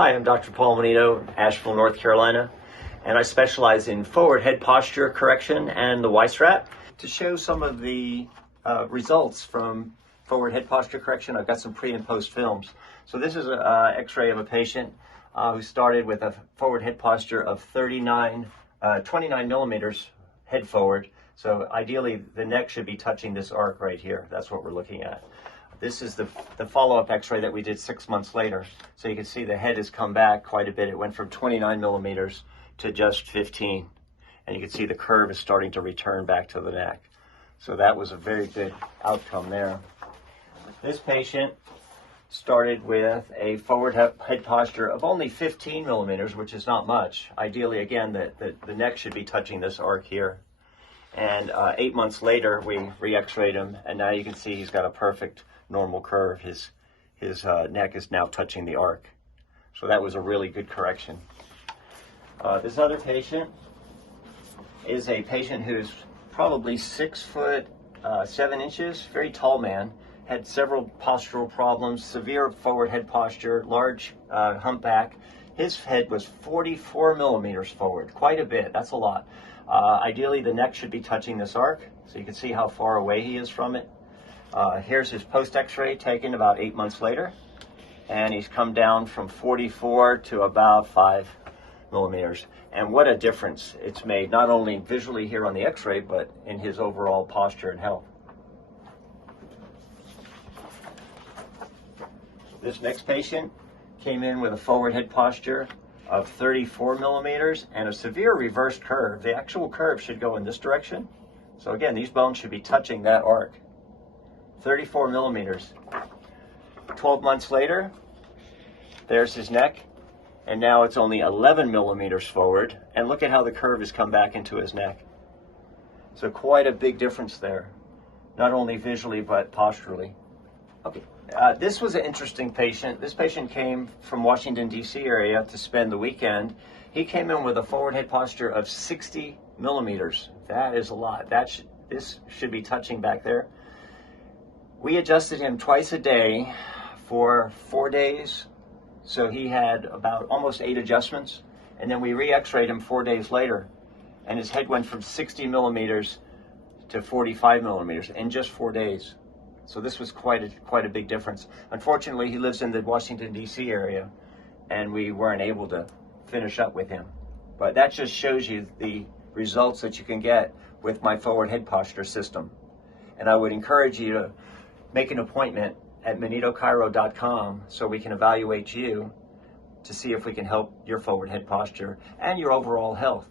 Hi, I'm Dr. Paul Manito, Asheville, North Carolina, and I specialize in forward head posture correction and the Y-strap. To show some of the results from forward head posture correction, I've got some pre and post films. So this is an x-ray of a patient who started with a forward head posture of 29 millimeters head forward. So ideally the neck should be touching this arc right here. That's what we're looking at. This is the follow-up x-ray that we did 6 months later. So you can see the head has come back quite a bit. It went from 29 millimeters to just 15. And you can see the curve is starting to return back to the neck. So that was a very good outcome there. This patient started with a forward head posture of only 15 millimeters, which is not much. Ideally, again, the neck should be touching this arc here. And 8 months later, we re-x-rayed him, and now you can see he's got a perfect normal curve. His neck is now touching the arc. So that was a really good correction. This other patient is a patient who's probably 6 foot 7 inches, very tall man, had several postural problems, severe forward head posture, large humpback. His head was 44 millimeters forward, quite a bit, that's a lot. Ideally, the neck should be touching this arc, so you can see how far away he is from it. Here's his post x-ray taken about 8 months later, and he's come down from 44 to about 5 millimeters. And what a difference it's made, not only visually here on the x-ray, but in his overall posture and health. This next patient came in with a forward head posture of 34 millimeters and a severe reversed curve. The actual curve should go in this direction. So again, these bones should be touching that arc. 34 millimeters. 12 months later, there's his neck, and now it's only 11 millimeters forward, and look at how the curve has come back into his neck. So quite a big difference there, not only visually but posturally. Okay, this was an interesting patient. This patient came from Washington, D.C. area to spend the weekend. He came in with a forward head posture of 60 millimeters. That is a lot. This should be touching back there. We adjusted him twice a day for 4 days. So he had about almost 8 adjustments. And then we re-x-rayed him 4 days later. And his head went from 60 millimeters to 45 millimeters in just 4 days. So this was quite a big difference. Unfortunately, he lives in the Washington, D.C. area, and we weren't able to finish up with him. But that just shows you the results that you can get with my forward head posture system. And I would encourage you to make an appointment at manitochiro.com so we can evaluate you to see if we can help your forward head posture and your overall health.